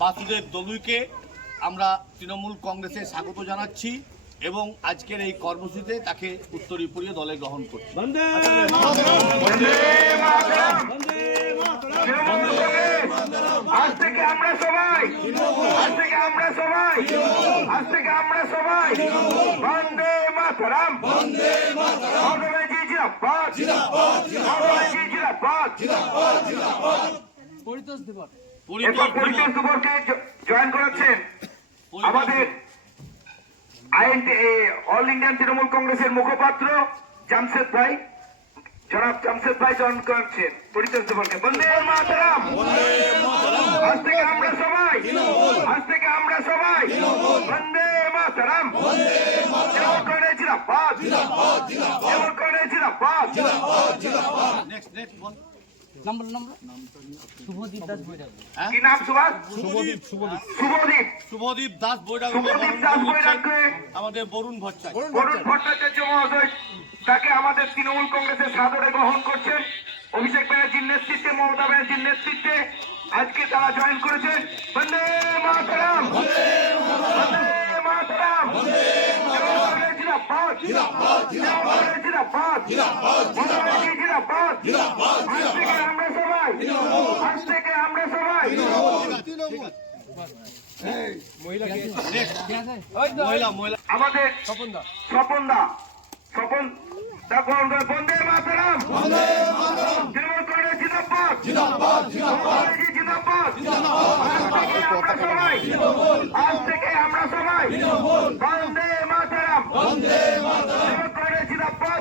বাসুদেব দলুইকে আমরা তৃণমূল কংগ্রেসে স্বাগত জানাচ্ছি এবং আজকের এই কর্মসূচিতে তাকে উত্তরীয় দলে গ্রহণ করছি। আজ থেকে আমরা সবাই বন্দে মাতরম, পরিতোষ দুবরকে জয়েন করেছেন আমাদের অল ইন্ডিয়ান তৃণমূল কংগ্রেসের মুখপাত্র জামশেদ ভাই, জনাব জামশেদ ভাই জয়েন করছেন পরিতোষ দুবরকে। বন্দে মাতরম। আজ থেকে আমরা সবাই বন্দে মাতরম। কি নাম? শুভদীপ দাস বৈরাগ, আমাদের বরুণ ভট্টাচার্য মহোদয় তাকে আমাদের তৃণমূল কংগ্রেসের সাদরে গ্রহণ করছেন। অভিষেক ব্যানার্জির নেতৃত্বে, মমতা ব্যানার্জির নেতৃত্বে আজকে তারা জয়েন করেছেন। বন্দে মাতরম, বন্দে মাতরম। আমাদের স্বপন বন্দে মাতরম। তৃণমূল কংগ্রেস জিন্দাবাদ। আজ থেকে আমরা সবাই বন্দে মাতরম। তৃণমূল কংগ্রেস জিন্দাবাদ।